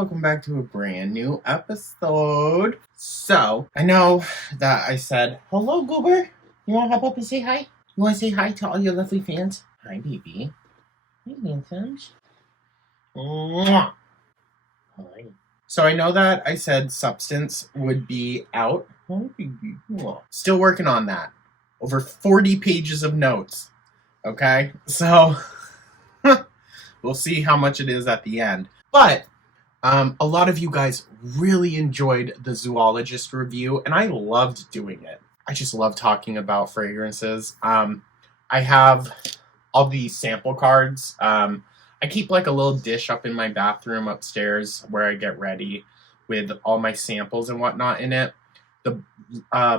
welcome back to a brand new episode. So, I know that I said, hello, Goober. You want to hop up and say hi? You want to say hi to all your lovely fans? Hi, baby. Hi, Lanthams. Mwah. Hi. So, I know that I said Substance would be out. Hi, baby. Mwah. Still working on that. Over 40 pages of notes. Okay? So, we'll see how much it is at the end. But a lot of you guys really enjoyed the Zoologist review, and I loved doing it. I just love talking about fragrances. I have all these sample cards. I keep like a little dish up in my bathroom upstairs where I get ready with all my samples and whatnot in it. The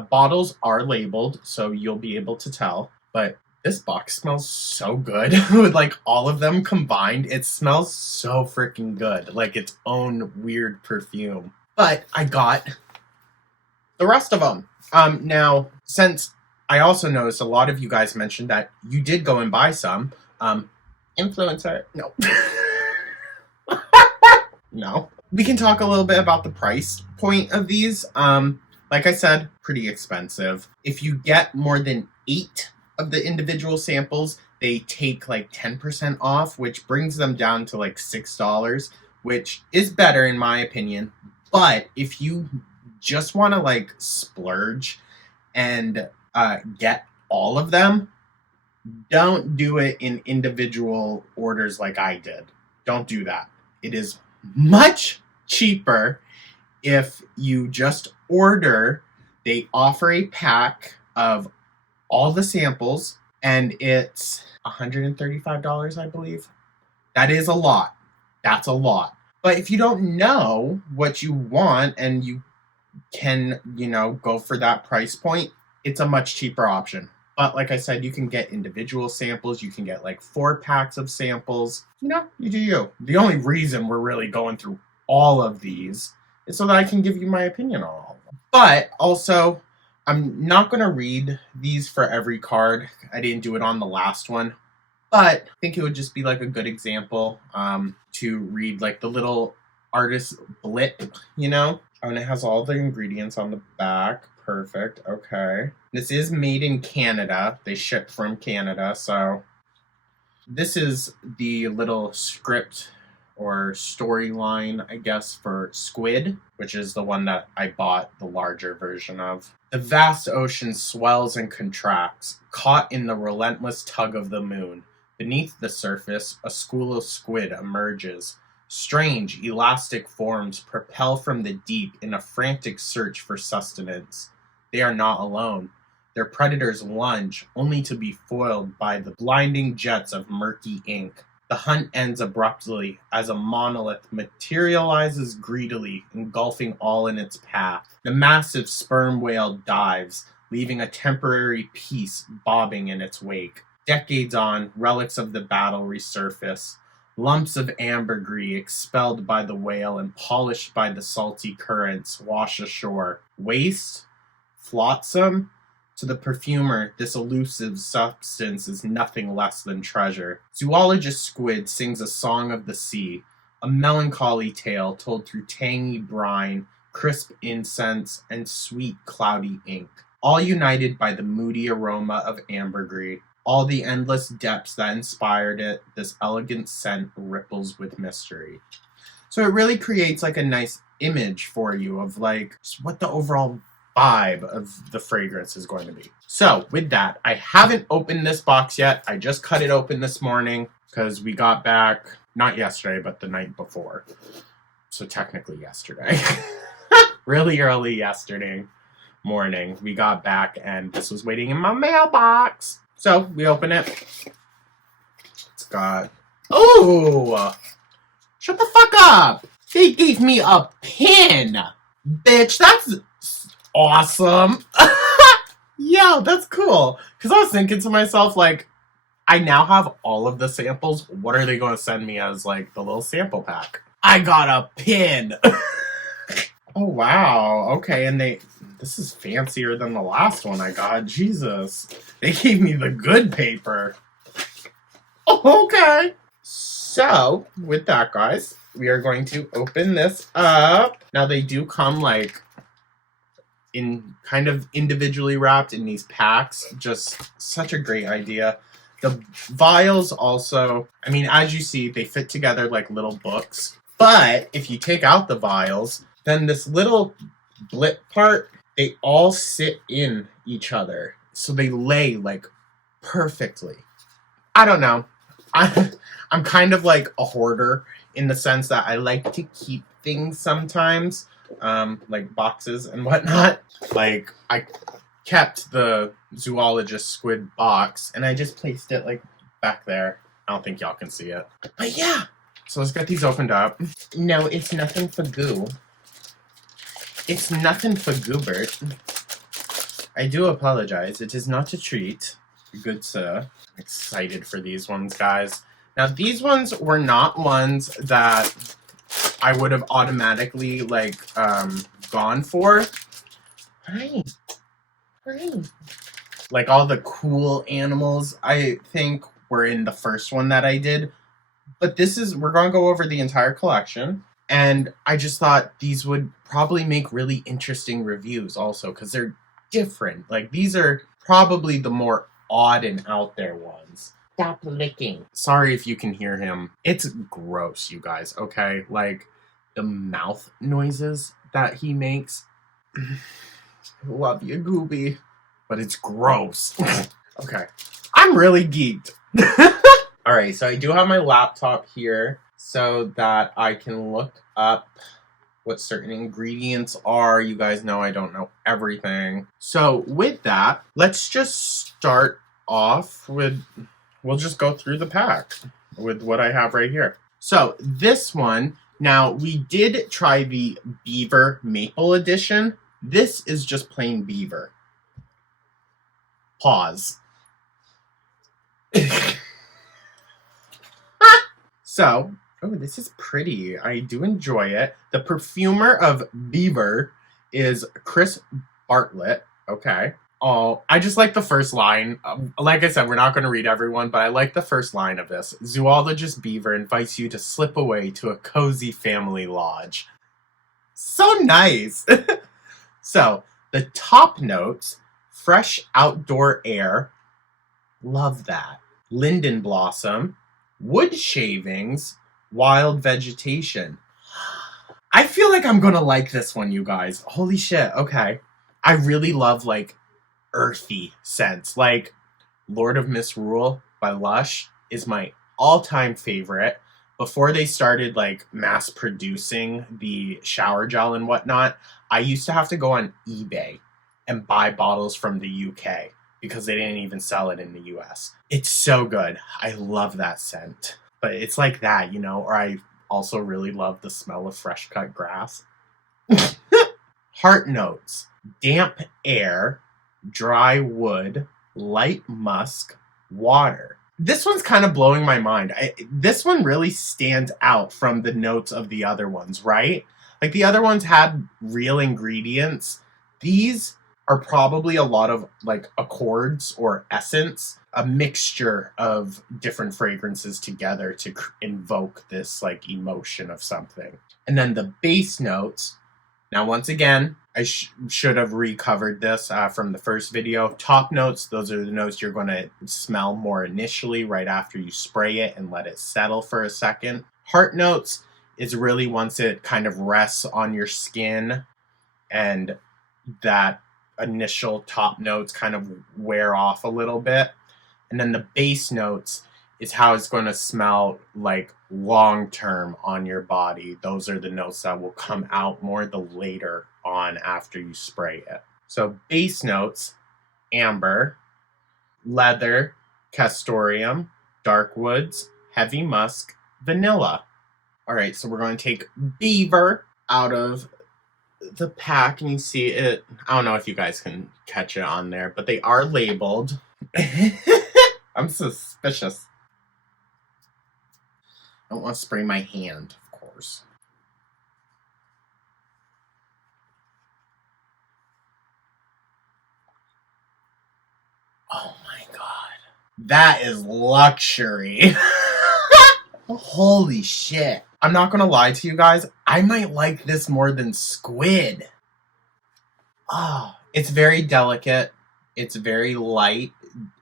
bottles are labeled, so you'll be able to tell, but this box smells so good with like all of them combined. It smells so freaking good, like its own weird perfume. But I got the rest of them. Now, since I also noticed a lot of you guys mentioned that you did go and buy some, influencer, no. No. We can talk a little bit about the price point of these. Like I said, pretty expensive. If you get more than 8 of the individual samples, they take like 10% off, which brings them down to like $6, which is better in my opinion. But if you just want to like splurge and get all of them, don't do it in individual orders like I did. Don't do that. It is much cheaper if you just order. They offer a pack of all the samples, and it's $135, I believe. That is a lot. That's a lot. But if you don't know what you want and you can, go for that price point, it's a much cheaper option. But like I said, you can get individual samples. You can get like 4 packs of samples. You do you. The only reason we're really going through all of these is so that I can give you my opinion on all of them. But also, I'm not going to read these for every card. I didn't do it on the last one. But I think it would just be like a good example to read like the little artist blip, Oh, and it has all the ingredients on the back. Perfect. Okay. This is made in Canada. They ship from Canada. So this is the little script or storyline, I guess, for Squid, which is the one that I bought the larger version of. The vast ocean swells and contracts, caught in the relentless tug of the moon. Beneath the surface, a school of squid emerges. Strange, elastic forms propel from the deep in a frantic search for sustenance. They are not alone. Their predators lunge, only to be foiled by the blinding jets of murky ink. The hunt ends abruptly as a monolith materializes greedily, engulfing all in its path. The massive sperm whale dives, leaving a temporary peace bobbing in its wake. Decades on, relics of the battle resurface. Lumps of ambergris expelled by the whale and polished by the salty currents wash ashore. Waste? Flotsam? To the perfumer, this elusive substance is nothing less than treasure. Zoologist Squid sings a song of the sea, a melancholy tale told through tangy brine, crisp incense, and sweet cloudy ink, all united by the moody aroma of ambergris. All the endless depths that inspired it, this elegant scent ripples with mystery. So it really creates like a nice image for you of like what the overall vibe of the fragrance is going to be. So with that, I haven't opened this box yet. I just cut it open this morning because we got back, not yesterday, but the night before. So technically yesterday. Really early yesterday morning, we got back and this was waiting in my mailbox. So we open it. It's got, oh, shut the fuck up. They gave me a pin. Bitch, that's awesome. Yo, that's cool. Because I was thinking to myself, like, I now have all of the samples. What are they going to send me as, like, the little sample pack? I got a pin. Oh, wow. Okay, and this is fancier than the last one I got. Jesus. They gave me the good paper. Oh, okay. So, with that, guys, we are going to open this up. Now they do come like in kind of individually wrapped in these packs. Just such a great idea. The vials also, I mean, as you see, they fit together like little books. But if you take out the vials, then this little blip part, they all sit in each other. So they lay like perfectly. I don't know. I'm kind of like a hoarder in the sense that I like to keep things sometimes, like boxes and whatnot. Like I kept the Zoologist squid box and I just placed it like back there. I don't think y'all can see it. But yeah. So let's get these opened up. No, it's nothing for goo. It's nothing for Goobert. I do apologize. It is not a treat. Good sir. I'm excited for these ones, guys. Now, these ones were not ones that I would have automatically, like, gone for. Hi. Like, all the cool animals, I think, were in the first one that I did. But we're going to go over the entire collection. And I just thought these would probably make really interesting reviews also, because they're different. Like, these are probably the more odd and out there ones. Stop licking. Sorry if you can hear him. It's gross, you guys, okay? Like, the mouth noises that he makes. Love you, Gooby. But it's gross. Okay. I'm really geeked. Alright, so I do have my laptop here so that I can look up what certain ingredients are. You guys know I don't know everything. So with that, let's just start off with, we'll just go through the pack with what I have right here. So this one, now we did try the Beaver Maple edition. This is just plain beaver. Pause. So, oh, this is pretty. I do enjoy it. The perfumer of Beaver is Chris Bartlett. Okay. Oh, I just like the first line. Like I said, we're not going to read everyone, but I like the first line of this. Zoologist Beaver invites you to slip away to a cozy family lodge. So nice. So, the top notes, fresh outdoor air. Love that. Linden blossom. Wood shavings, wild vegetation. I feel like I'm gonna like this one, you guys. Holy shit, okay. I really love, like, earthy scents. Like, Lord of Misrule by Lush is my all-time favorite. Before they started, like, mass-producing the shower gel and whatnot, I used to have to go on eBay and buy bottles from the UK. Because they didn't even sell it in the US. It's so good. I love that scent. But it's like that, you know? Or I also really love the smell of fresh cut grass. Heart notes. Damp air, dry wood, light musk, water. This one's kind of blowing my mind. This one really stands out from the notes of the other ones, right? Like the other ones had real ingredients. These are probably a lot of like accords or essence, a mixture of different fragrances together to invoke this like emotion of something. And then the base notes. Now, once again, I should have recovered this from the first video. Top notes, those are the notes you're going to smell more initially right after you spray it and let it settle for a second. Heart notes is really once it kind of rests on your skin and that initial top notes kind of wear off a little bit. And then the base notes is how it's going to smell like long term on your body. Those are the notes that will come out more the later on after you spray it. So base notes, amber, leather, castoreum, dark woods, heavy musk, vanilla. All right, so we're going to take Beaver out of the pack, and you see it. I don't know if you guys can catch it on there, but they are labeled. I'm suspicious. I don't want to spray my hand, of course. Oh my god. That is luxury. Holy shit. I'm not gonna lie to you guys, I might like this more than squid. Oh, it's very delicate. It's very light.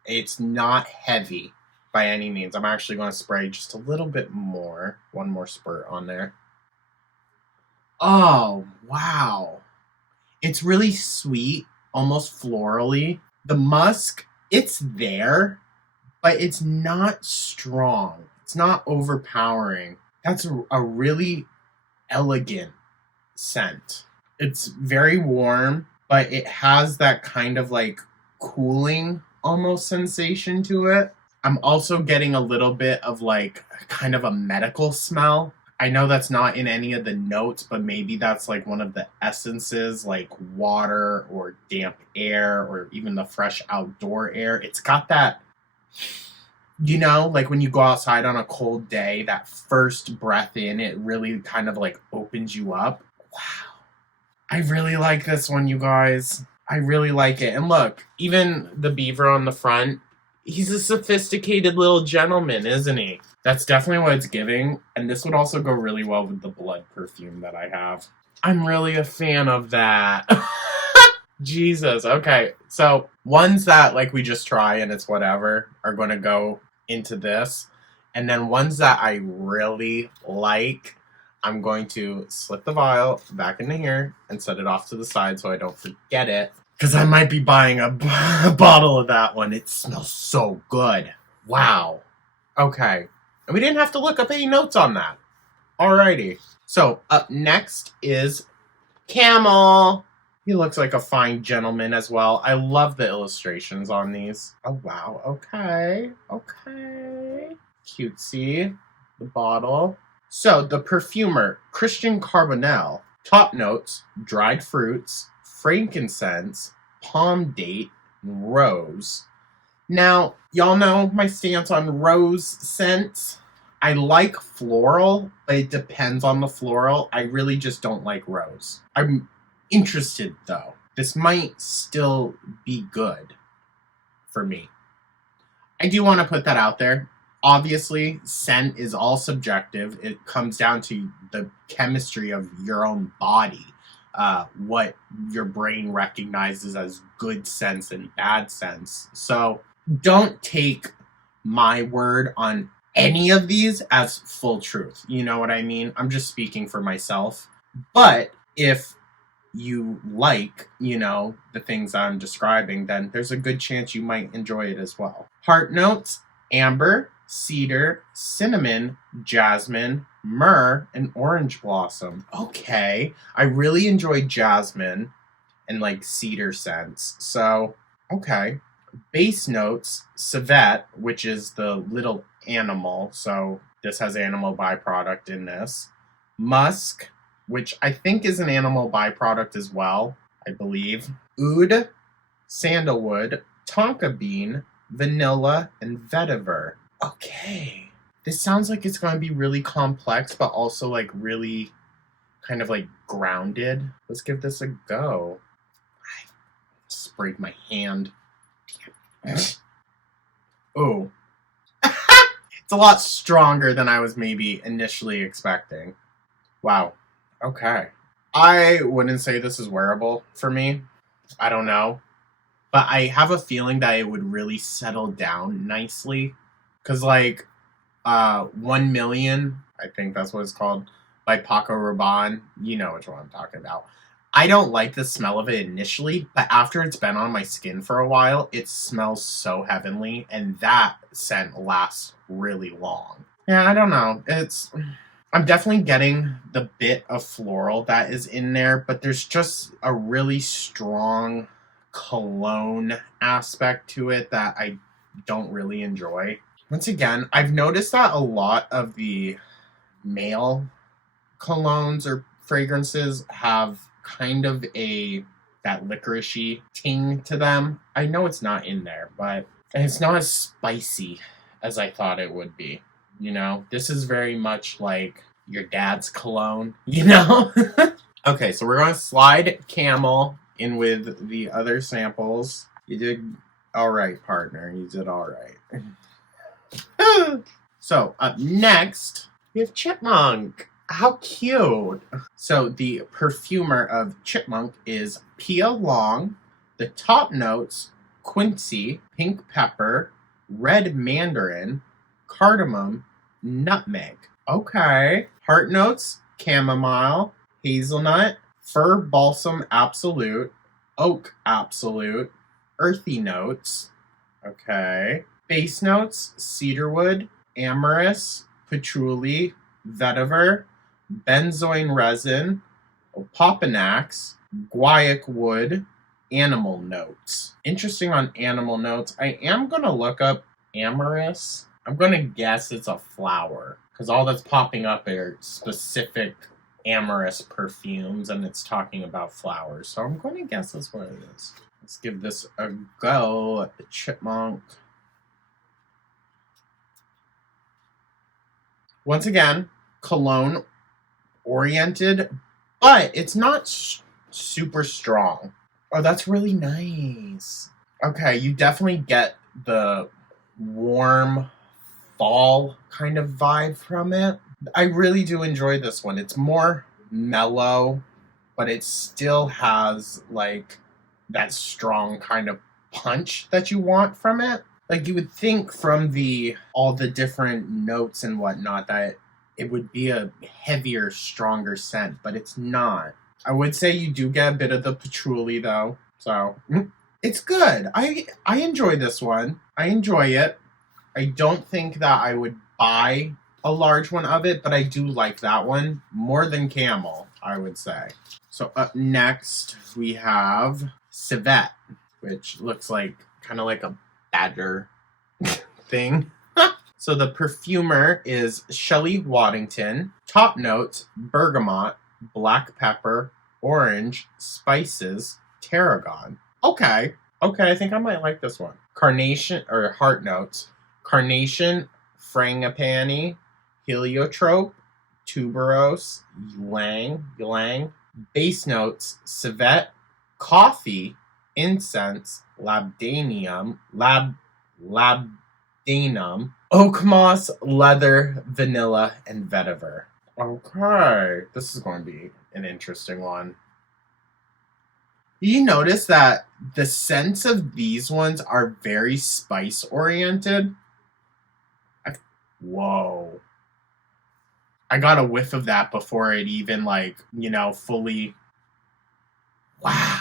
It's not heavy by any means. I'm actually going to spray just a little bit more. One more spurt on there. Oh, wow. It's really sweet, almost florally. The musk, it's there, but it's not strong. It's not overpowering. That's a really elegant scent. It's very warm, but it has that kind of like cooling almost sensation to it. I'm also getting a little bit of like kind of a medical smell. I know that's not in any of the notes, but maybe that's like one of the essences, like water or damp air or even the fresh outdoor air. It's got that, you know, like when you go outside on a cold day, that first breath in, it really kind of like opens you up. Wow. I really like this one, you guys. I really like it. And look, even the beaver on the front, he's a sophisticated little gentleman, isn't he? That's definitely what it's giving. And this would also go really well with the blood perfume that I have. I'm really a fan of that. Jesus. Okay. So ones that like we just try and it's whatever are going to go into this. And then ones that I really like, I'm going to slip the vial back into here and set it off to the side so I don't forget it. Because I might be buying a bottle of that one. It smells so good. Wow. Okay. And we didn't have to look up any notes on that. Alrighty. So up next is Camel. He looks like a fine gentleman as well. I love the illustrations on these. Oh, wow. Okay. Okay. Cutesy. The bottle. So the perfumer, Christian Carbonell. Top notes, dried fruits, frankincense, palm date, and rose. Now, y'all know my stance on rose scents. I like floral, but it depends on the floral. I really just don't like rose. I'm interested, though. This might still be good for me. I do want to put that out there. Obviously, scent is all subjective. It comes down to the chemistry of your own body. What your brain recognizes as good sense and bad sense. So don't take my word on any of these as full truth. You know what I mean? I'm just speaking for myself. But if you like, you know, the things I'm describing, then there's a good chance you might enjoy it as well. Heart notes, amber, cedar, cinnamon, jasmine, myrrh, and orange blossom. Okay. I really enjoy jasmine and like cedar scents. So, okay. Base notes, civet, which is the little animal. So this has animal byproduct in this. Musk, which I think is an animal byproduct as well, I believe. Oud, sandalwood, tonka bean, vanilla, and vetiver. Okay. This sounds like it's going to be really complex, but also like really kind of like grounded. Let's give this a go. I sprayed my hand. Oh. It's a lot stronger than I was maybe initially expecting. Wow. Okay. I wouldn't say this is wearable for me. I don't know. But I have a feeling that it would really settle down nicely. Because, like, 1 Million, I think that's what it's called, by Paco Rabanne. You know which one I'm talking about. I don't like the smell of it initially, but after it's been on my skin for a while, it smells so heavenly, and that scent lasts really long. Yeah, I don't know. I'm definitely getting the bit of floral that is in there, but there's just a really strong cologne aspect to it that I don't really enjoy. Once again, I've noticed that a lot of the male colognes or fragrances have kind of that licoricey ting to them. I know it's not in there, but it's not as spicy as I thought it would be. You know, this is very much like your dad's cologne, you know? Okay, so we're going to slide Camel in with the other samples. You did all right, partner. You did all right. So, up next, We have Chipmunk. How cute. So the perfumer of Chipmunk is Pia Long. The top notes, quincy, pink pepper, red mandarin, cardamom, nutmeg. Okay. Heart notes, chamomile, hazelnut, fir balsam absolute, oak absolute, earthy notes. Okay. Base notes, cedarwood, amorous, patchouli, vetiver, benzoin resin, opopanax, guaiac wood, animal notes. Interesting on animal notes. I am going to look up amorous. I'm going to guess it's a flower because all that's popping up are specific amorous perfumes and it's talking about flowers. So I'm going to guess that's what it is. Let's give this a go at the Chipmunk. Once again, cologne oriented, but it's not super strong. Oh, that's really nice. Okay, you definitely get the warm fall kind of vibe from it. I really do enjoy this one. It's more mellow, but it still has like that strong kind of punch that you want from it. Like you would think from all the different notes and whatnot that it would be a heavier, stronger scent, but it's not. I would say you do get a bit of the patchouli though, so it's good. I enjoy this one. I enjoy it. I don't think that I would buy a large one of it, but I do like that one more than Camel, I would say. So up next we have civet, which looks like kind of like a badger thing. So the perfumer is Shelley Waddington. Top notes, bergamot, black pepper, orange, spices, tarragon. Okay, I think I might like this one. Carnation, or heart notes, carnation, frangipani, heliotrope, tuberose, ylang. Base notes, civet, coffee, incense, labdanum, oak moss, leather, vanilla, and vetiver. Okay, this is going to be an interesting one. You notice that the scents of these ones are very spice oriented. Whoa. I got a whiff of that before it even fully. Wow.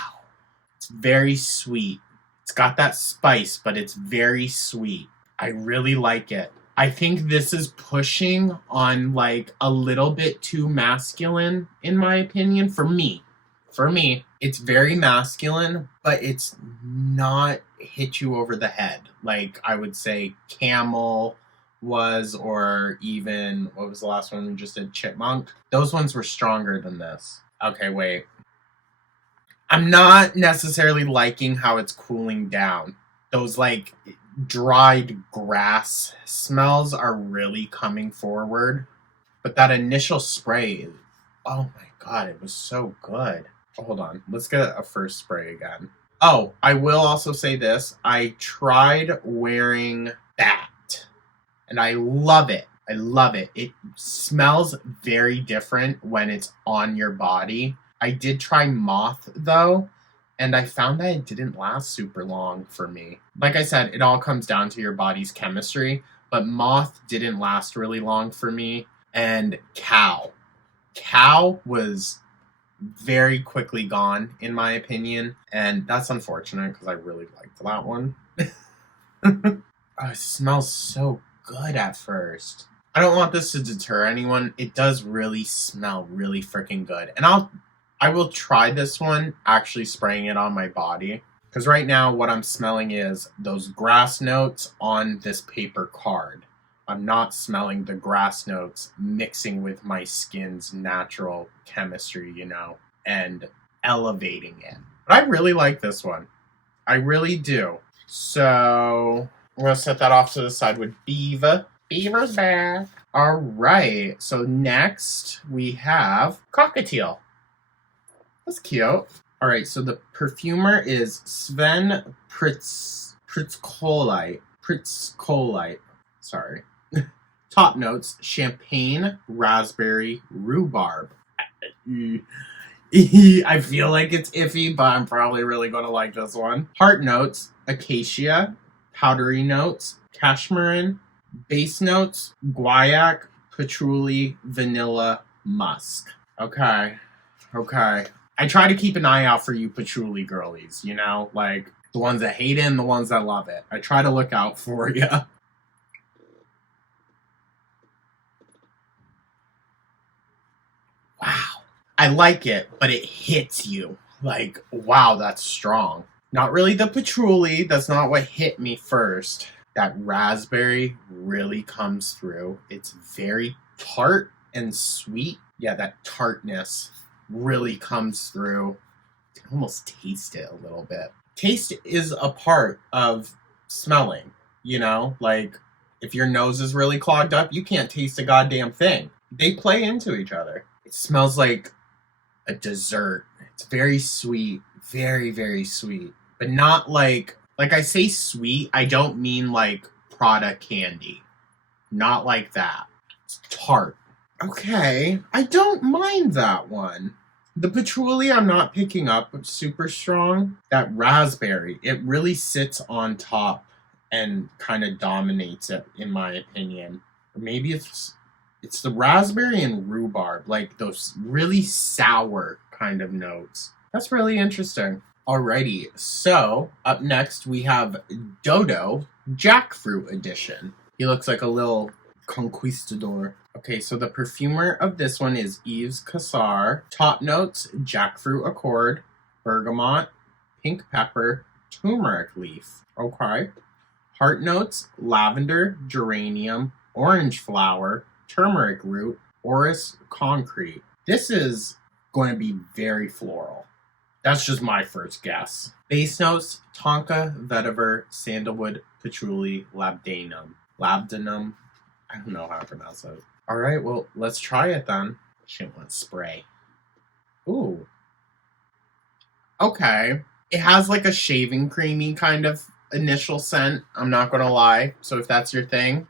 It's very sweet. It's got that spice, but it's very sweet. I really like it. I think this is pushing on like a little bit too masculine, in my opinion, for me. It's very masculine, but it's not hit you over the head like I would say Camel was, or even, what was the last one we just did? Chipmunk. Those ones were stronger than this. Okay, wait. I'm not necessarily liking how it's cooling down. Those like dried grass smells are really coming forward. But that initial spray, oh my god, it was so good. Hold on, let's get a first spray again. Oh, I will also say this. I tried wearing Bat, and I love it. It smells very different when it's on your body. I did try Moth, though, and I found that it didn't last super long for me. Like I said, it all comes down to your body's chemistry, but Moth didn't last really long for me. And Cow was very quickly gone, in my opinion, and that's unfortunate because I really liked that one. Oh, it smells so good at first. I don't want this to deter anyone. It does really smell really freaking good, and I will try this one actually spraying it on my body, because right now what I'm smelling is those grass notes on this paper card. I'm not smelling the grass notes mixing with my skin's natural chemistry, and elevating it. But I really like this one. I really do. So I'm going to set that off to the side with Beaver. Beaver's back. All right. So next we have Cockatiel. That's cute. All right. So the perfumer is Sven Pritzkolite. Sorry. Top notes, champagne, raspberry, rhubarb. I feel like it's iffy, but I'm probably really going to like this one. Heart notes, acacia, powdery notes, cashmere, base notes, guaiac, patchouli, vanilla, musk. Okay. I try to keep an eye out for you patchouli girlies, you know? Like, the ones that hate it and the ones that love it. I try to look out for you. Wow. I like it, but it hits you. Like, wow, that's strong. Not really the patchouli. That's not what hit me first. That raspberry really comes through. It's very tart and sweet. Yeah, that tartness really comes through. You can almost taste it a little bit. Taste is a part of smelling, you know? Like, if your nose is really clogged up, you can't taste a goddamn thing. They play into each other. It smells like a dessert. It's very sweet. Very, very sweet. But not like I say sweet, I don't mean like Prada candy. Not like that. It's tart. Okay, I don't mind that one. The patchouli I'm not picking up super strong. That raspberry, it really sits on top and kind of dominates it, in my opinion. Or maybe it's the raspberry and rhubarb, like those really sour kind of notes. That's really interesting. Alrighty, so up next we have Dodo Jackfruit Edition. He looks like a little conquistador. Okay, so the perfumer of this one is Yves Cassar. Top notes, jackfruit accord, bergamot, pink pepper, turmeric leaf. Okay. Heart notes, lavender, geranium, orange flower, turmeric root, orris concrete. This is going to be very floral. That's just my first guess. Base notes, tonka, vetiver, sandalwood, patchouli, labdanum. Labdanum? I don't know how to pronounce it. Alright, well, let's try it then. Shouldn't want spray. Ooh. Okay. It has like a shaving creamy kind of initial scent. I'm not gonna lie. So if that's your thing,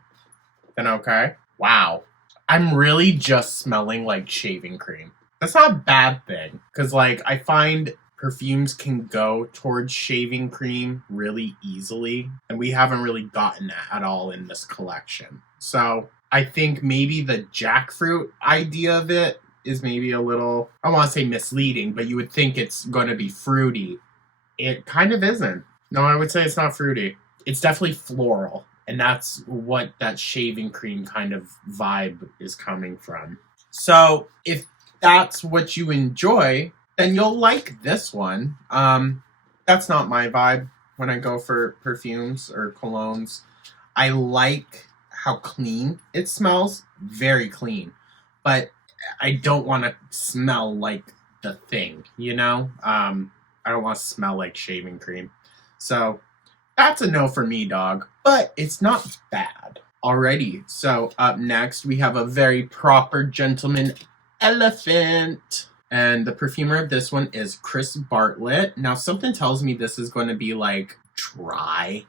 then okay. Wow. I'm really just smelling like shaving cream. That's not a bad thing. Because like I find perfumes can go towards shaving cream really easily. And we haven't really gotten that at all in this collection. So I think maybe the jackfruit idea of it is maybe a little, I don't want to say misleading, but you would think it's going to be fruity. It kind of isn't. No, I would say it's not fruity. It's definitely floral. And that's what that shaving cream kind of vibe is coming from. So if that's what you enjoy, then you'll like this one. That's not my vibe when I go for perfumes or colognes. I like how clean it smells. Very clean. But I don't want to smell like the thing, you know? I don't want to smell like shaving cream. So that's a no for me, dog. But it's not bad. Alrighty, so up next we have a very proper gentleman elephant. And the perfumer of this one is Chris Bartlett. Now something tells me this is going to be like dry.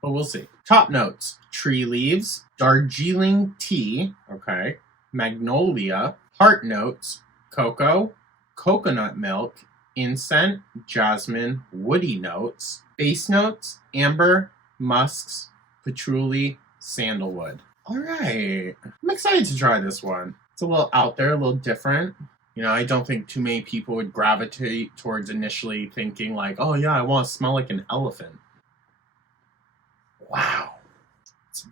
But we'll see. Top notes. Tree leaves, Darjeeling tea, okay, magnolia, heart notes, cocoa, coconut milk, incense, jasmine, woody notes, base notes, amber, musks, patchouli, sandalwood. All right. I'm excited to try this one. It's a little out there, a little different. You know, I don't think too many people would gravitate towards initially thinking like, oh yeah, I want to smell like an elephant. Wow.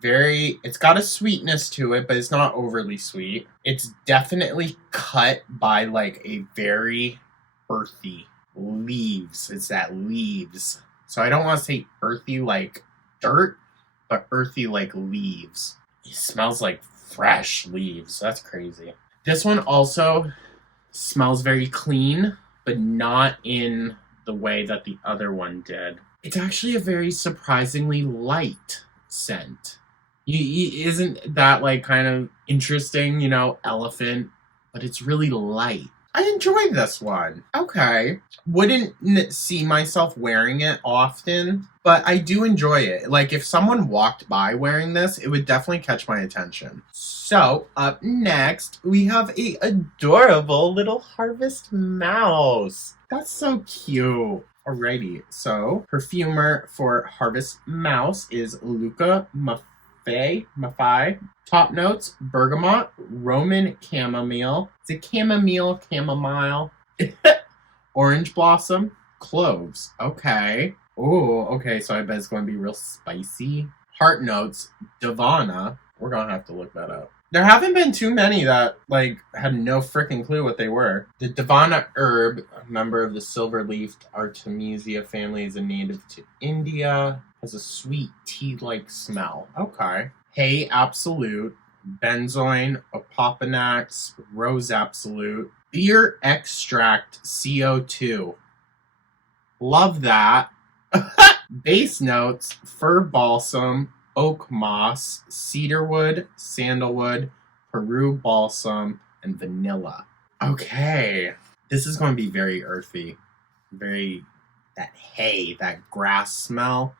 It's got a sweetness to it, but it's not overly sweet. It's definitely cut by like a very earthy leaves. It's that leaves. So I don't want to say earthy like dirt, but earthy like leaves. It smells like fresh leaves. That's crazy. This one also smells very clean, but not in the way that the other one did. It's actually a very surprisingly light scent. Isn't that like kind of interesting, you know, elephant, but it's really light. I enjoyed this one. Okay. Wouldn't see myself wearing it often, but I do enjoy it. Like, if someone walked by wearing this, it would definitely catch my attention. So, up next, we have a adorable little harvest mouse. That's so cute. Alrighty, so perfumer for harvest mouse is Luca Maffei. Top notes: bergamot, Roman chamomile. Is it chamomile? Orange blossom, cloves. Okay. Oh, okay. So I bet it's going to be real spicy. Heart notes: Davana. We're gonna have to look that up. There haven't been too many that, like, had no freaking clue what they were. The Davana herb, a member of the silver-leafed Artemisia family, is a native to India. Has a sweet tea-like smell. Okay. Hay Absolute, benzoin, opopanax, rose absolute, beer extract CO2. Love that. Base notes: fir balsam, oak moss, cedarwood, sandalwood, Peru balsam, and vanilla. Okay. This is going to be very earthy. Very, that hay, that grass smell.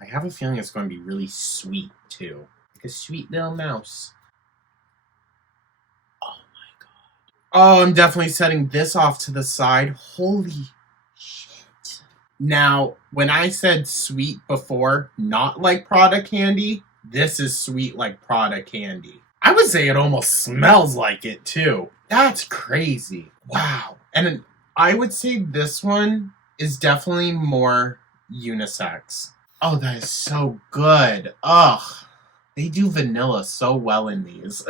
I have a feeling it's going to be really sweet, too. Like a sweet little mouse. Oh my god. Oh, I'm definitely setting this off to the side. Holy shit. Now, when I said sweet before, not like Prada candy, this is sweet like Prada candy. I would say it almost smells like it, too. That's crazy. Wow. And I would say this one is definitely more unisex. Oh, that is so good. Ugh. They do vanilla so well in these.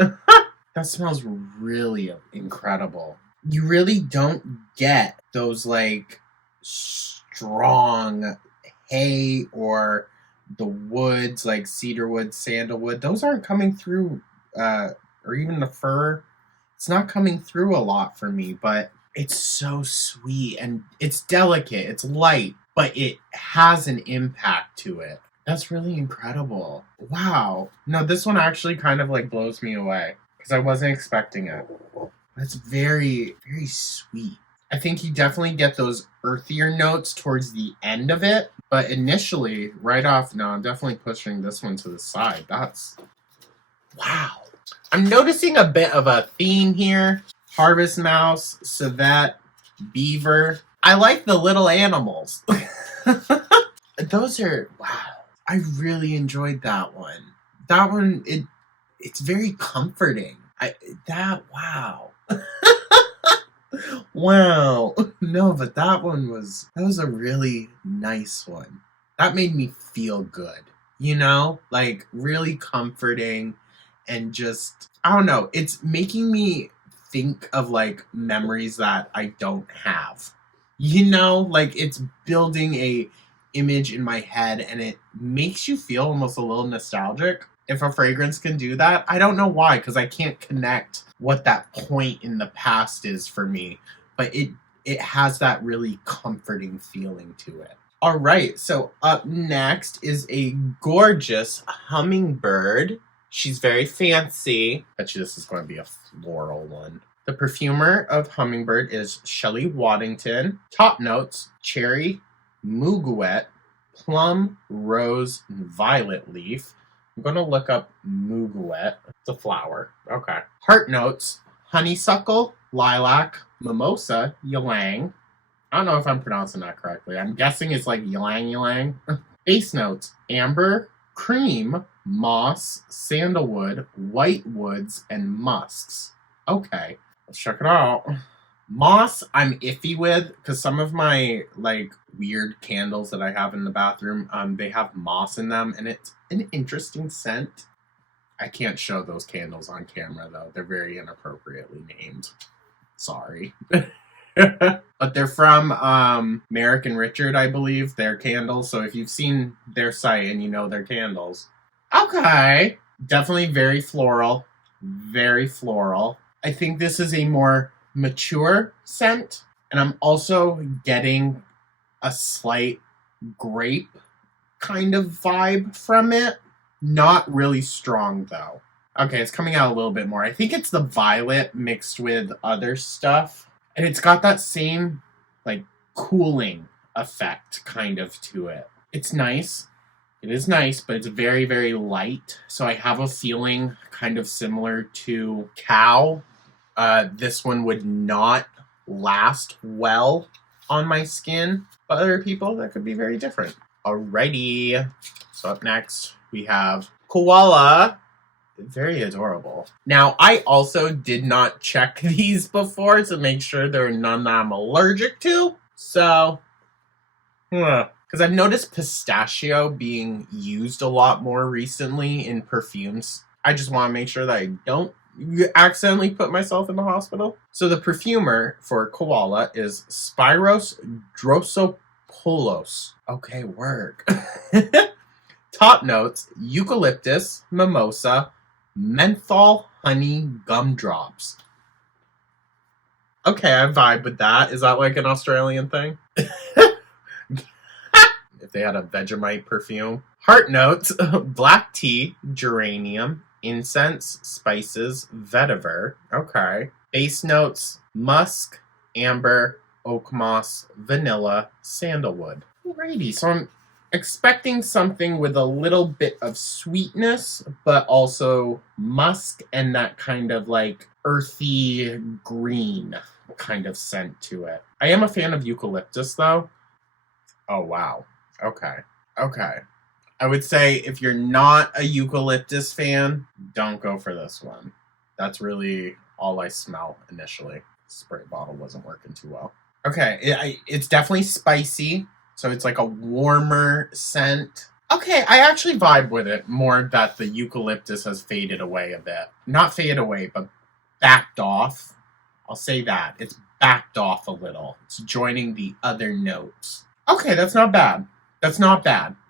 That smells really incredible. You really don't get those, like, strong hay or the woods, like cedarwood, sandalwood. Those aren't coming through, or even the fir. It's not coming through a lot for me, but it's so sweet and it's delicate. It's light, but it has an impact to it. That's really incredible. Wow. No, this one actually kind of like blows me away because I wasn't expecting it. That's very, very sweet. I think you definitely get those earthier notes towards the end of it, but initially, right off, no, I'm definitely pushing this one to the side. That's, wow. I'm noticing a bit of a theme here. Harvest mouse, civet, beaver. I like the little animals. Those are, wow. I really enjoyed that one. That one, it's very comforting. Wow. Wow. No, but that was a really nice one. That made me feel good. You know? Like, really comforting and just, I don't know. It's making me think of, like, memories that I don't have. You know? Like, it's building a image in my head and it makes you feel almost a little nostalgic. If a fragrance can do that, I don't know why, because I can't connect what that point in the past is for me, but it has that really comforting feeling to it. All right, so up next is a gorgeous hummingbird. She's very fancy. Bet you this is going to be a floral one. The perfumer of hummingbird is Shelley Waddington. Top notes: cherry, muguet, plum, rose, and violet leaf. I'm going to look up muguet. It's a flower. Okay. Heart notes: honeysuckle, lilac, mimosa, ylang. I don't know if I'm pronouncing that correctly. I'm guessing it's like ylang. Base notes: amber, cream, moss, sandalwood, white woods, and musks. Okay. Let's check it out. Moss, I'm iffy with, because some of my, like, weird candles that I have in the bathroom, they have moss in them, and it's an interesting scent. I can't show those candles on camera, though. They're very inappropriately named. Sorry. But they're from American Richard, I believe, their candles, so if you've seen their site and you know their candles. Okay. Definitely very floral. Very floral. I think this is a more mature scent, and I'm also getting a slight grape kind of vibe from it. Not really strong though. Okay, it's coming out a little bit more. I think it's the violet mixed with other stuff. And it's got that same, like, cooling effect kind of to it. It's nice. It is nice, but it's very, very light. So I have a feeling kind of similar to cow. This one would not last well on my skin, but other people, that could be very different. Alrighty. So up next, we have koala. Very adorable. Now, I also did not check these before to make sure there are none that I'm allergic to. So, because I've noticed pistachio being used a lot more recently in perfumes. I just want to make sure that I don't accidentally put myself in the hospital. So the perfumer for koala is Spiros Drosopoulos. Okay, work. Top notes: eucalyptus, mimosa, menthol, honey, gumdrops. Okay, I vibe with that. Is that like an Australian thing? If they had a Vegemite perfume. Heart notes: black tea, geranium, incense, spices, vetiver. Okay. Base notes: musk, amber, oak moss, vanilla, sandalwood. Alrighty, so I'm expecting something with a little bit of sweetness, but also musk and that kind of like earthy green kind of scent to it. I am a fan of eucalyptus though. Oh wow. Okay. I would say if you're not a eucalyptus fan, don't go for this one. That's really all I smell initially. Spray bottle wasn't working too well. Okay, it's definitely spicy. So it's like a warmer scent. Okay, I actually vibe with it more that the eucalyptus has faded away a bit. Not faded away, but backed off. I'll say that. It's backed off a little. It's joining the other notes. Okay, that's not bad.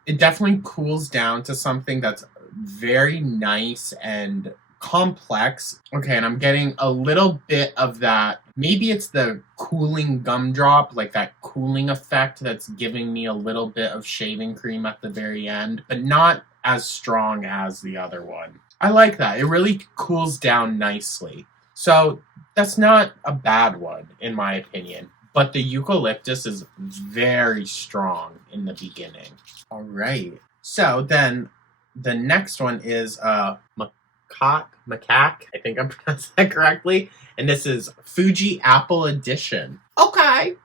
It definitely cools down to something that's very nice and complex. Okay, and I'm getting a little bit of that. Maybe it's the cooling gumdrop, like that cooling effect that's giving me a little bit of shaving cream at the very end, but not as strong as the other one. I like that. It really cools down nicely. So that's not a bad one, in my opinion. But the eucalyptus is very strong in the beginning. All right. So then the next one is macaque. I think I'm pronouncing that correctly. And this is Fuji Apple Edition. Okay.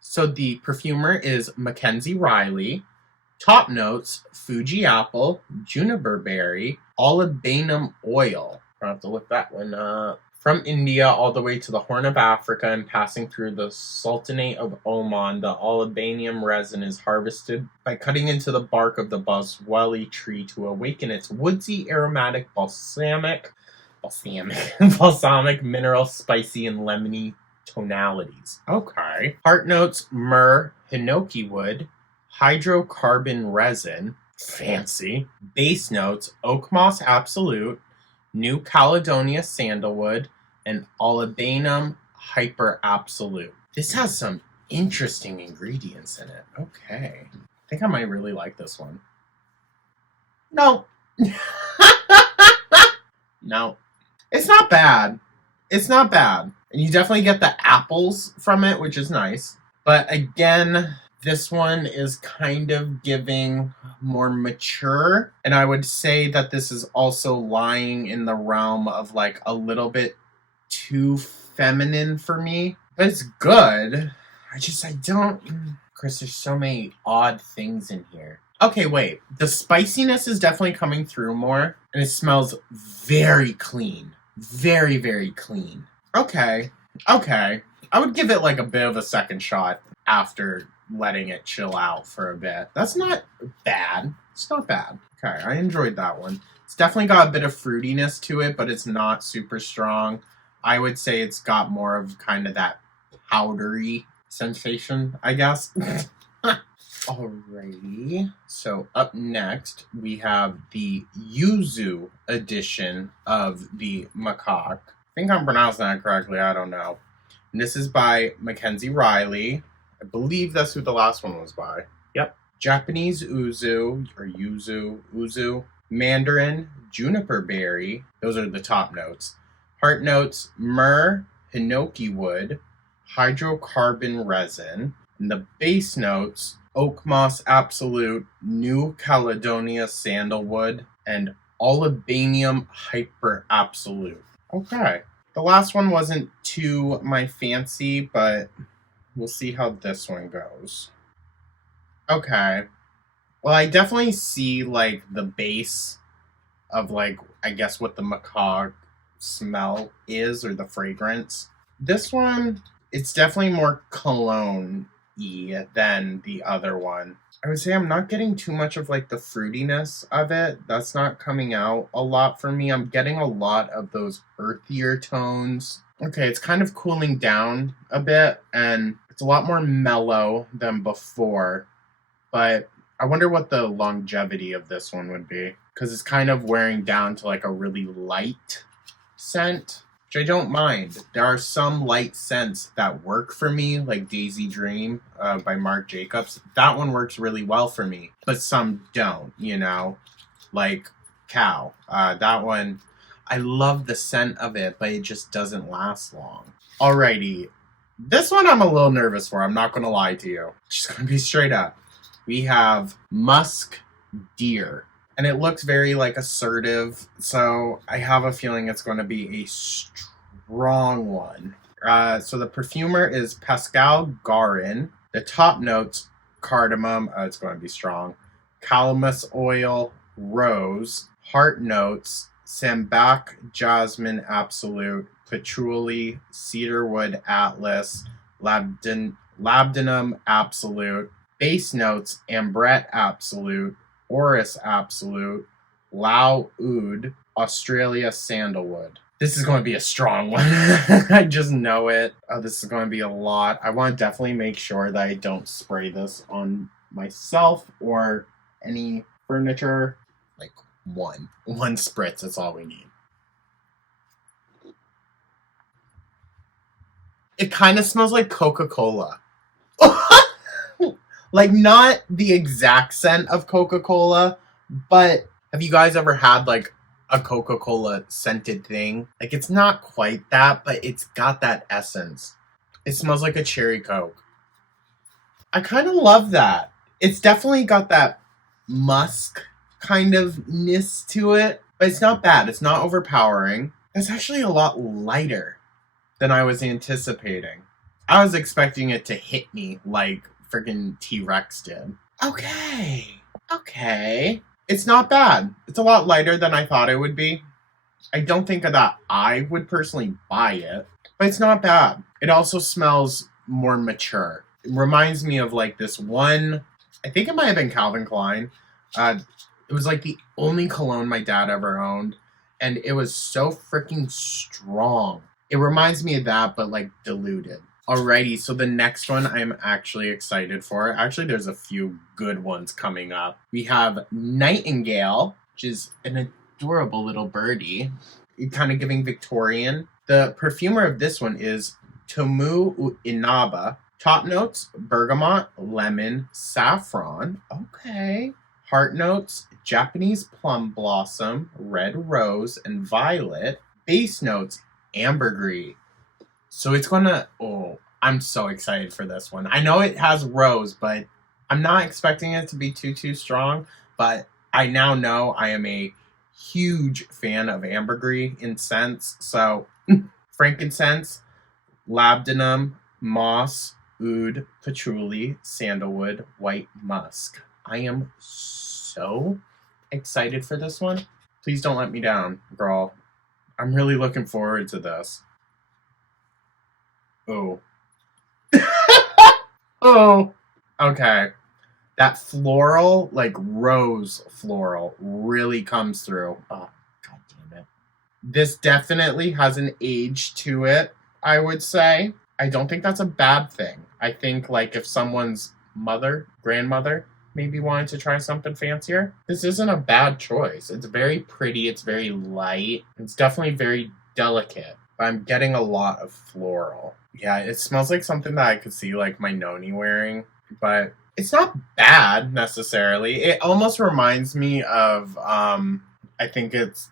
So the perfumer is Mackenzie Riley. Top notes: Fuji Apple, juniper berry, olibanum oil. I'll have to look that one up. From India all the way to the Horn of Africa and passing through the Sultanate of Oman, the olibanum resin is harvested by cutting into the bark of the boswellia tree to awaken its woodsy, aromatic, balsamic, mineral, spicy, and lemony tonalities. Okay. Heart notes: myrrh, hinoki wood, hydrocarbon resin. Fancy. Base notes: oak moss absolute, New Caledonia sandalwood, and olibanum hyper absolute. This has some interesting ingredients in it. Okay. I think I might really like this one. No. No. It's not bad. And you definitely get the apples from it, which is nice. But again, this one is kind of giving more mature. And I would say that this is also lying in the realm of like a little bit too feminine for me. But it's good. I don't... Chris, there's so many odd things in here. Okay, wait. The spiciness is definitely coming through more. And it smells very clean. Very, very clean. Okay. I would give it like a bit of a second shot after letting it chill out for a bit. That's not bad. It's not bad. Okay, I enjoyed that one. It's definitely got a bit of fruitiness to it, but it's not super strong. I would say it's got more of kind of that powdery sensation, I guess. Alrighty. So up next, we have the Yuzu edition of the macaque. I think I'm pronouncing that correctly. I don't know. And this is by Mackenzie Riley. I believe that's who the last one was by. Yep. Japanese uzu, mandarin, juniper berry. Those are the top notes. Heart notes: myrrh, hinoki wood, hydrocarbon resin, and the base notes, oak moss absolute, New Caledonia sandalwood, and Olivanium hyper absolute. Okay. The last one wasn't too my fancy, but we'll see how this one goes. Okay. Well, I definitely see, like, the base of, like, I guess what the macaque smell is, or the fragrance. This one, it's definitely more cologne-y than the other one. I would say I'm not getting too much of, like, the fruitiness of it. That's not coming out a lot for me. I'm getting a lot of those earthier tones. Okay, it's kind of cooling down a bit, and it's a lot more mellow than before. But I wonder what the longevity of this one would be, because it's kind of wearing down to, like, a really light scent, which I don't mind. There are some light scents that work for me, like Daisy Dream by Marc Jacobs. That one works really well for me, but some don't, you know, like Cow. That one, I love the scent of it, but it just doesn't last long. Alrighty, this one I'm a little nervous for, I'm not going to lie to you. Just going to be straight up. We have Musk Deer. And it looks very, like, assertive, so I have a feeling it's going to be a strong one. So the perfumer is Pascal Garin. The top notes, cardamom, it's going to be strong. Calamus oil, rose. Heart notes, sambac, jasmine absolute, patchouli, cedarwood atlas, labdanum absolute. Base notes, ambrette absolute, orris absolute, lao oud, Australia sandalwood. This is going to be a strong one. I just know it. Oh, this is going to be a lot. I want to definitely make sure that I don't spray this on myself or any furniture. Like one spritz, that's all we need. It kind of smells like Coca-Cola. Like, not the exact scent of Coca-Cola, but have you guys ever had, like, a Coca-Cola scented thing? Like, it's not quite that, but it's got that essence. It smells like a cherry Coke. I kind of love that. It's definitely got that musk kind of-ness to it, but it's not bad. It's not overpowering. It's actually a lot lighter than I was anticipating. I was expecting it to hit me like freaking T-Rex did. Okay. It's not bad. It's a lot lighter than I thought it would be. I don't think that I would personally buy it, but it's not bad. It also smells more mature. It reminds me of, like, this one, I think it might have been Calvin Klein. It was, like, the only cologne my dad ever owned, and it was so freaking strong. It reminds me of that, but, like, diluted. Alrighty, so the next one I'm actually excited for. Actually, there's a few good ones coming up. We have Nightingale, which is an adorable little birdie, kind of giving Victorian. The perfumer of this one is Tomu Inaba. Top notes, bergamot, lemon, saffron. Okay. Heart notes, Japanese plum blossom, red rose, and violet. Base notes, ambergris. So it's gonna, I'm so excited for this one. I know it has rose, but I'm not expecting it to be too strong. But I now know I am a huge fan of ambergris in scents. So frankincense, labdanum, moss, oud, patchouli, sandalwood, white musk. I am so excited for this one. Please don't let me down, girl. I'm really looking forward to this. Oh. Oh. Okay. That floral, like rose floral, really comes through. Oh, god damn it. This definitely has an age to it, I would say. I don't think that's a bad thing. I think, like, if someone's grandmother, maybe wanted to try something fancier, this isn't a bad choice. It's very pretty. It's very light. It's definitely very delicate. I'm getting a lot of floral. Yeah, it smells like something that I could see, like, my noni wearing, but it's not bad, necessarily. It almost reminds me of, I think it's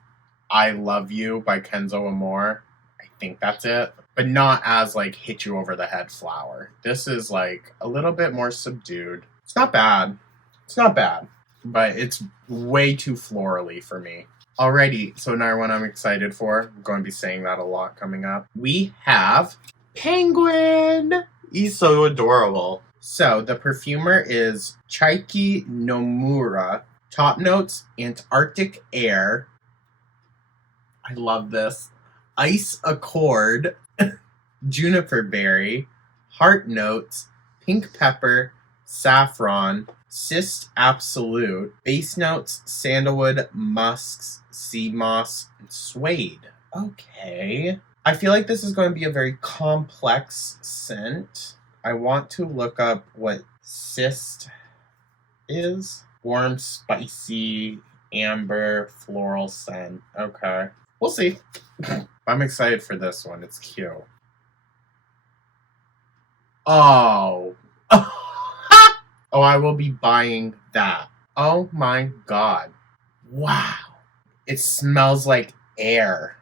I Love You by Kenzo Amore. I think that's it, but not as like hit you over the head flower. This is like a little bit more subdued. It's not bad. It's not bad, but it's way too florally for me. Alrighty, so another one I'm excited for. I'm going to be saying that a lot coming up. We have Penguin. He's so adorable. So the perfumer is Chaiki Nomura. Top notes, Antarctic air. I love this. Ice accord. Juniper berry. Heart notes. Pink pepper. Saffron. Cyst absolute. Base notes, sandalwood, musks, sea moss, and suede. Okay. I feel like this is going to be a very complex scent. I want to look up what cyst is. Warm, spicy, amber, floral scent. Okay. We'll see. I'm excited for this one. It's cute. Oh. Oh, I will be buying that. Oh my god. Wow. It smells like air.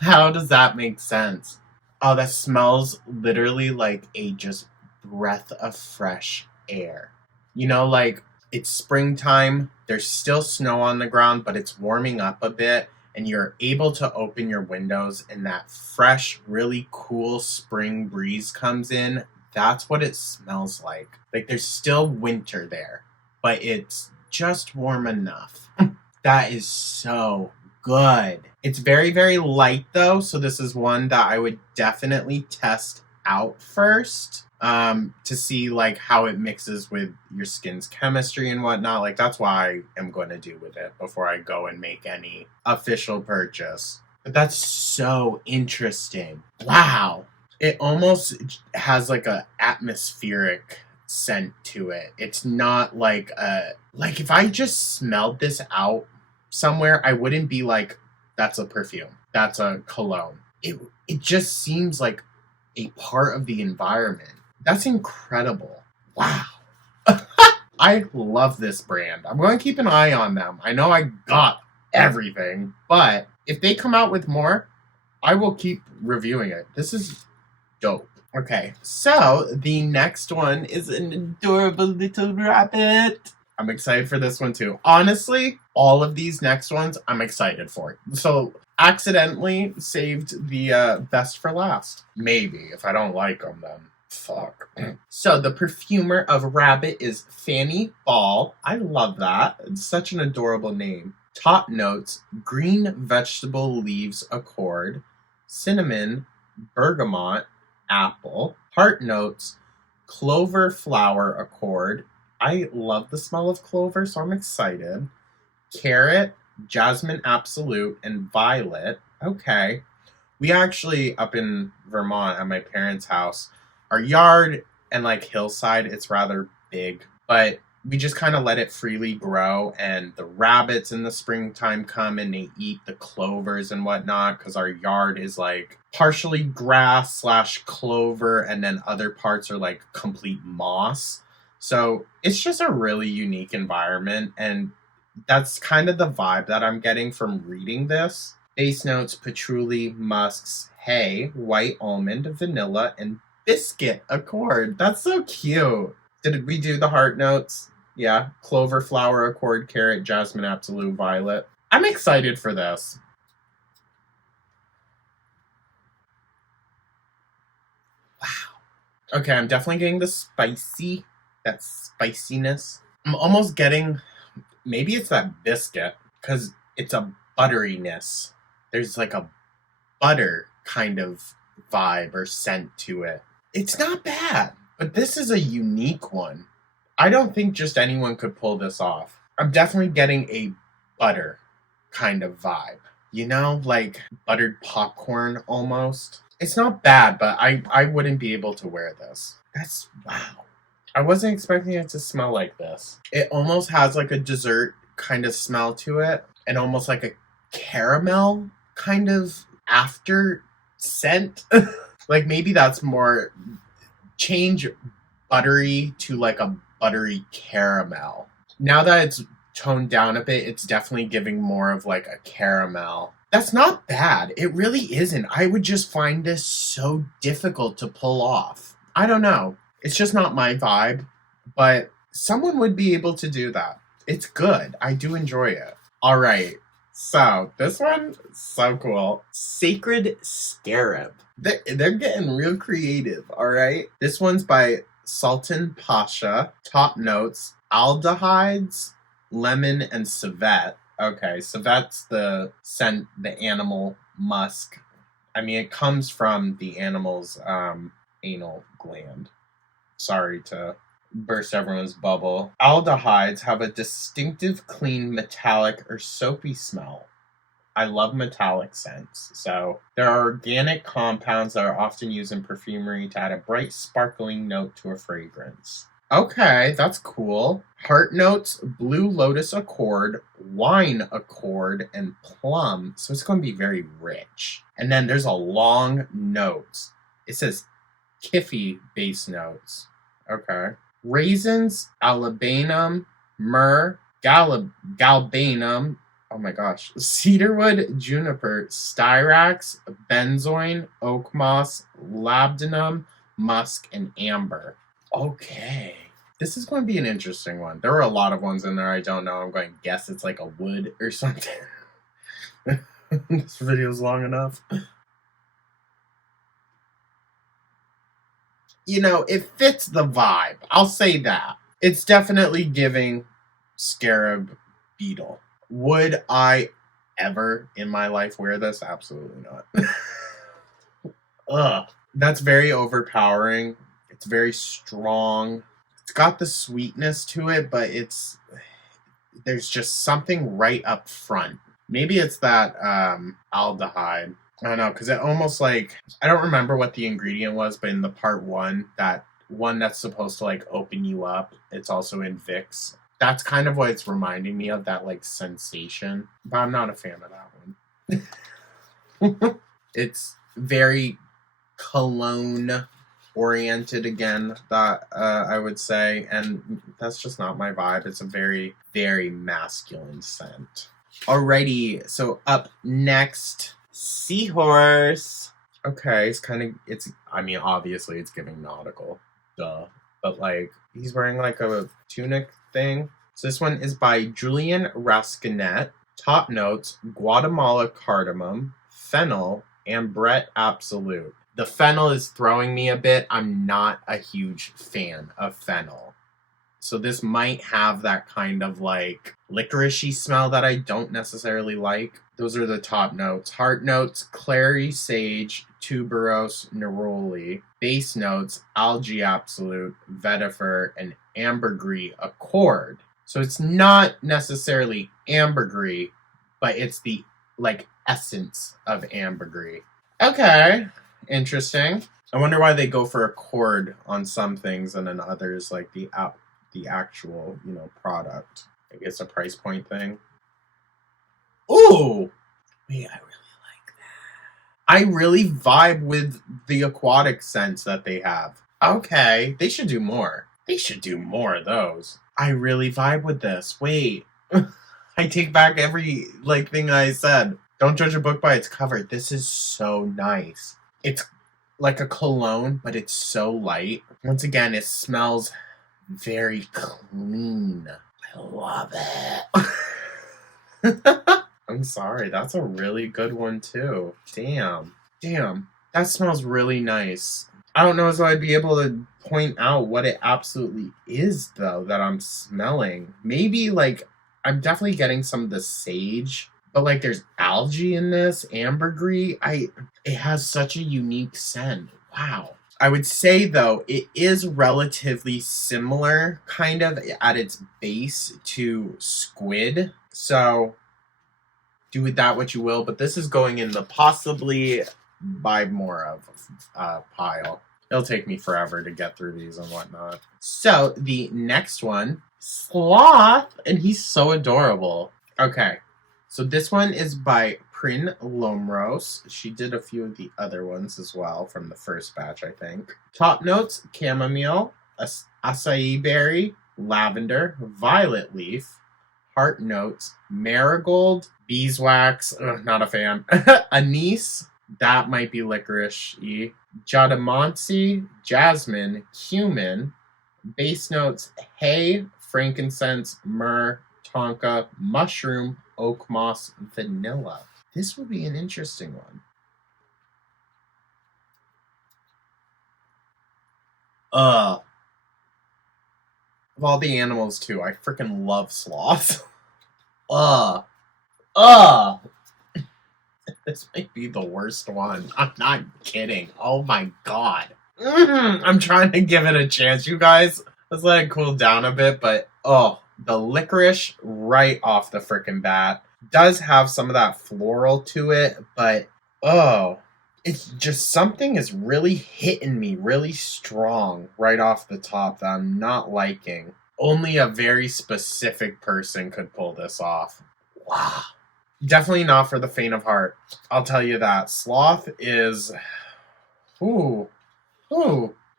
How does that make sense? Oh, that smells literally like a just breath of fresh air. You know, like it's springtime, there's still snow on the ground, but it's warming up a bit, and you're able to open your windows and that fresh, really cool spring breeze comes in. That's what it smells like. Like there's still winter there, but it's just warm enough. That is so good. It's very, very light though, so this is one that I would definitely test out first to see like how it mixes with your skin's chemistry and whatnot. Like that's what I am going to do with it before I go and make any official purchase. But that's so interesting. Wow. It almost has like a atmospheric scent to it. It's not like like if I just smelled this out somewhere, I wouldn't be like, that's a perfume. That's a cologne. It just seems like a part of the environment. That's incredible. Wow. I love this brand. I'm going to keep an eye on them. I know I got everything, but if they come out with more, I will keep reviewing it. This is dope. Okay, so the next one is an adorable little rabbit. I'm excited for this one too. Honestly, all of these next ones I'm excited for. So accidentally saved the best for last. Maybe, if I don't like them then. Fuck. So the perfumer of rabbit is Fanny Ball. I love that. It's such an adorable name. Top notes, green vegetable leaves accord, cinnamon, bergamot, apple. Heart notes, clover flower accord. I love the smell of clover, so I'm excited. Carrot, jasmine absolute, and violet. Okay. We actually, up in Vermont at my parents' house, our yard and like hillside, it's rather big, but we just kind of let it freely grow, and the rabbits in the springtime come and they eat the clovers and whatnot, because our yard is like partially grass / clover, and then other parts are like complete moss. So it's just a really unique environment, and that's kind of the vibe that I'm getting from reading this. Base notes, patchouli, musks, hay, white almond, vanilla, and biscuit accord. That's so cute. Did we do the heart notes? Yeah. Clover, flower, accord, carrot, jasmine, absolute, violet. I'm excited for this. Wow. Okay, I'm definitely getting that spiciness. I'm almost getting, maybe it's that biscuit, because it's a butteriness. There's like a butter kind of vibe or scent to it. It's not bad, but this is a unique one. I don't think just anyone could pull this off. I'm definitely getting a butter kind of vibe. You know, like buttered popcorn almost. It's not bad, but I wouldn't be able to wear this. That's wow. I wasn't expecting it to smell like this. It almost has like a dessert kind of smell to it, and almost like a caramel kind of after scent. Like maybe that's more, change buttery to like a buttery caramel. Now that it's toned down a bit, it's definitely giving more of like a caramel That's not bad. It really isn't. I would just find this so difficult to pull off. I don't know. It's just not my vibe, but someone would be able to do that. It's good. I do enjoy it. All right. So, this one, so cool. Sacred Scarab. They're getting real creative, all right? This one's by Sultan Pasha. Top notes, aldehydes, lemon, and civet. Okay, so that's the scent, the animal musk. I mean, it comes from the animal's anal gland. Sorry to burst everyone's bubble. Aldehydes have a distinctive, clean, metallic, or soapy smell. I love metallic scents. So there are organic compounds that are often used in perfumery to add a bright, sparkling note to a fragrance. Okay, that's cool. Heart notes, blue lotus accord, wine accord, and plum. So it's going to be very rich. And then there's a long note. It says Kiffy base notes. Okay. Raisins, alabanum, myrrh, galbanum, oh my gosh, cedarwood, juniper, styrax, benzoin, oak moss, labdanum, musk, and amber. Okay. This is going to be an interesting one. There are a lot of ones in there I don't know. I'm going to guess it's like a wood or something. This video's long enough. You know, it fits the vibe. I'll say that. It's definitely giving scarab beetle. Would I ever in my life wear this? Absolutely not. Ugh. That's very overpowering. It's very strong. It's got the sweetness to it, but there's just something right up front. Maybe it's that aldehyde. I don't know, because it almost like, I don't remember what the ingredient was, but in the part one, that one that's supposed to like open you up, it's also in Vicks. That's kind of what it's reminding me of, that like sensation. But I'm not a fan of that one. It's very cologne oriented again, that I would say, and that's just not my vibe. It's a very, very masculine scent. Alrighty, so up next, Seahorse. Okay, I mean, obviously it's giving nautical, duh. But like, he's wearing like a tunic thing. So this one is by Julian Rascanet. Top notes, Guatemala cardamom, fennel, and Brett Absolute. The fennel is throwing me a bit. I'm not a huge fan of fennel. So this might have that kind of like licoricey smell that I don't necessarily like. Those are the top notes. Heart notes, clary sage, tuberose neroli. Base notes, algae absolute, vetiver, and ambergris accord. So it's not necessarily ambergris, but it's the like essence of ambergris. Okay, interesting. I wonder why they go for accord on some things and then others like the actual, product. I guess a price point thing. Ooh! Wait, I really like that. I really vibe with the aquatic scents that they have. Okay, they should do more. They should do more of those. I really vibe with this. Wait. I take back every, thing I said. Don't judge a book by its cover. This is so nice. It's like a cologne, but it's so light. Once again, it smells very clean. I love it. I'm sorry, that's a really good one too. Damn. That smells really nice. I don't know if I'd be able to point out what it absolutely is though that I'm smelling. Maybe I'm definitely getting some of the sage, but there's algae in this, ambergris. It has such a unique scent. Wow. I would say, though, it is relatively similar, kind of, at its base to squid. So, do with that what you will. But this is going in the possibly buy more of pile. It'll take me forever to get through these and whatnot. So, the next one, Sloth. And he's so adorable. Okay. So, this one is by Prin Lomros. She did a few of the other ones as well from the first batch, I think. Top notes, chamomile, acai berry, lavender, violet leaf. Heart notes, marigold, Beeswax, ugh, not a fan. Anise, that might be licorice-y. Jadamonsi, jasmine, cumin. Base notes, hay, frankincense, myrrh, tonka, mushroom, oak moss, vanilla. This will be an interesting one. Of all the animals, too, I freaking love sloth. Ugh. This might be the worst one. I'm not kidding. Oh my god. I'm trying to give it a chance, you guys. Let's let it cool down a bit, but the licorice right off the frickin' bat does have some of that floral to it, but it's just something is really hitting me really strong right off the top that I'm not liking. Only a very specific person could pull this off. Wow. Definitely not for the faint of heart. I'll tell you that. Sloth is... Ooh.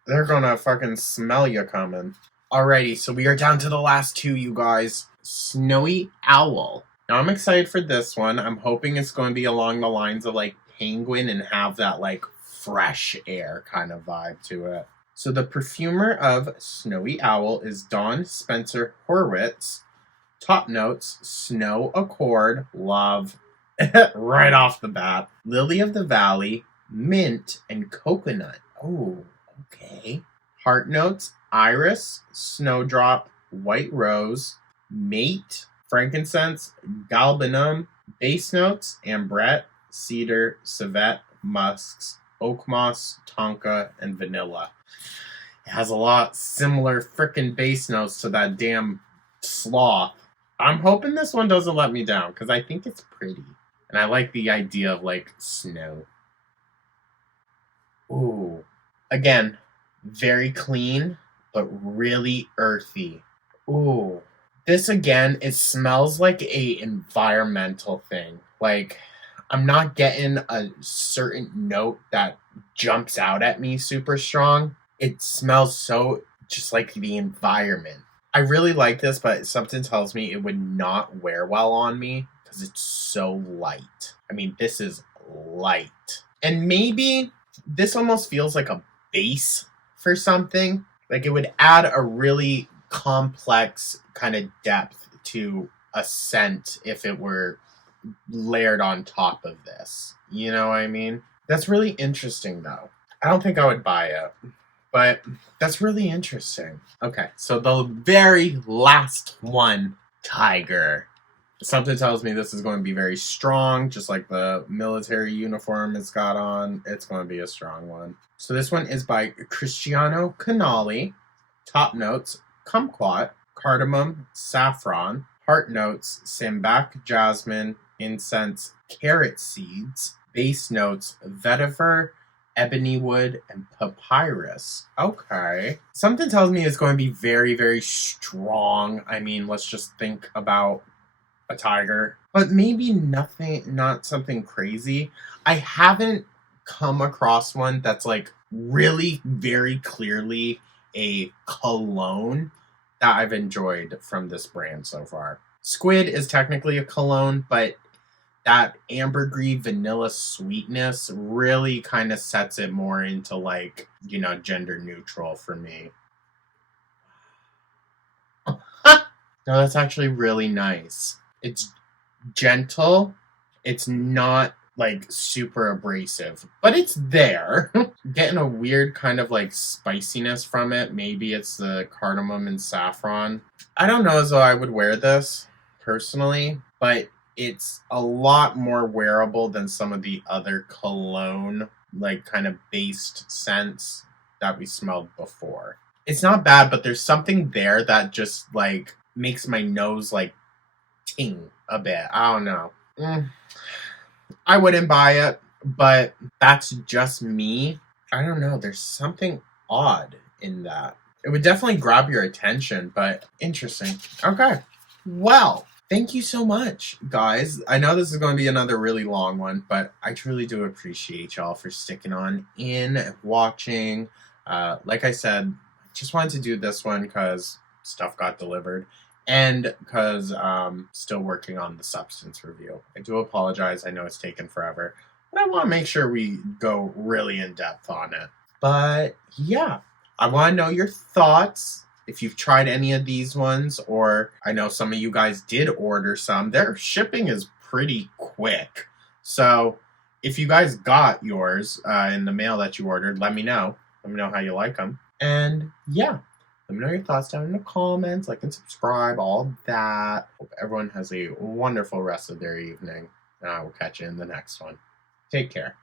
They're gonna fucking smell you coming. Alrighty, so we are down to the last two, you guys. Snowy Owl. Now, I'm excited for this one. I'm hoping it's going to be along the lines of, like, penguin and have that, like, fresh air kind of vibe to it. So the perfumer of Snowy Owl is Dawn Spencer Horwitz. Top notes, snow accord, love, right off the bat. Lily of the Valley, mint, and coconut. Oh, okay. Heart notes, iris, snowdrop, white rose, mate, frankincense, galbanum. Base notes, ambrette, cedar, civet, musks, oak moss, tonka, and vanilla. It has a lot similar frickin' base notes to that damn sloth. I'm hoping this one doesn't let me down, because I think it's pretty. And I like the idea of, like, snow. Ooh. Again, very clean, but really earthy. Ooh. This, again, it smells like a environmental thing. Like, I'm not getting a certain note that jumps out at me super strong. It smells so just like the environment. I really like this, but something tells me it would not wear well on me because it's so light. I mean, this is light. And maybe this almost feels like a base for something. Like it would add a really complex kind of depth to a scent if it were layered on top of this. You know what I mean? That's really interesting, though. I don't think I would buy it. But that's really interesting. Okay, so the very last one, tiger. Something tells me this is going to be very strong, just like the military uniform it's got on. It's going to be a strong one. So this one is by Cristiano Canali. Top notes, kumquat, cardamom, saffron. Heart notes, sambac, jasmine, incense, carrot seeds. Base notes, vetiver, ebony wood, and papyrus. Okay. Something tells me it's going to be very, very strong. I mean, let's just think about a tiger. But maybe not something crazy. I haven't come across one that's like really very clearly a cologne that I've enjoyed from this brand so far. Squid is technically a cologne, but that ambergris vanilla sweetness really kind of sets it more into like, gender neutral for me. No, that's actually really nice. It's gentle. It's not like super abrasive, but it's there. Getting a weird kind of like spiciness from it. Maybe it's the cardamom and saffron. I don't know as though I would wear this personally, but it's a lot more wearable than some of the other cologne, like kind of based scents that we smelled before. It's not bad, but there's something there that just like makes my nose like ting a bit. I don't know. I wouldn't buy it, but that's just me. I don't know. There's something odd in that. It would definitely grab your attention, but interesting. Okay. Well, thank you so much, guys. I know this is going to be another really long one, but I truly do appreciate y'all for sticking on in, watching. Like I said, just wanted to do this one because stuff got delivered. And because still working on the substance review. I do apologize. I know it's taken forever, but I want to make sure we go really in depth on it. But yeah, I want to know your thoughts. If you've tried any of these ones, or I know some of you guys did order some, their shipping is pretty quick. So if you guys got yours in the mail that you ordered, let me know. Let me know how you like them. And yeah, let me know your thoughts down in the comments, like and subscribe, all that. Hope everyone has a wonderful rest of their evening. And I will catch you in the next one. Take care.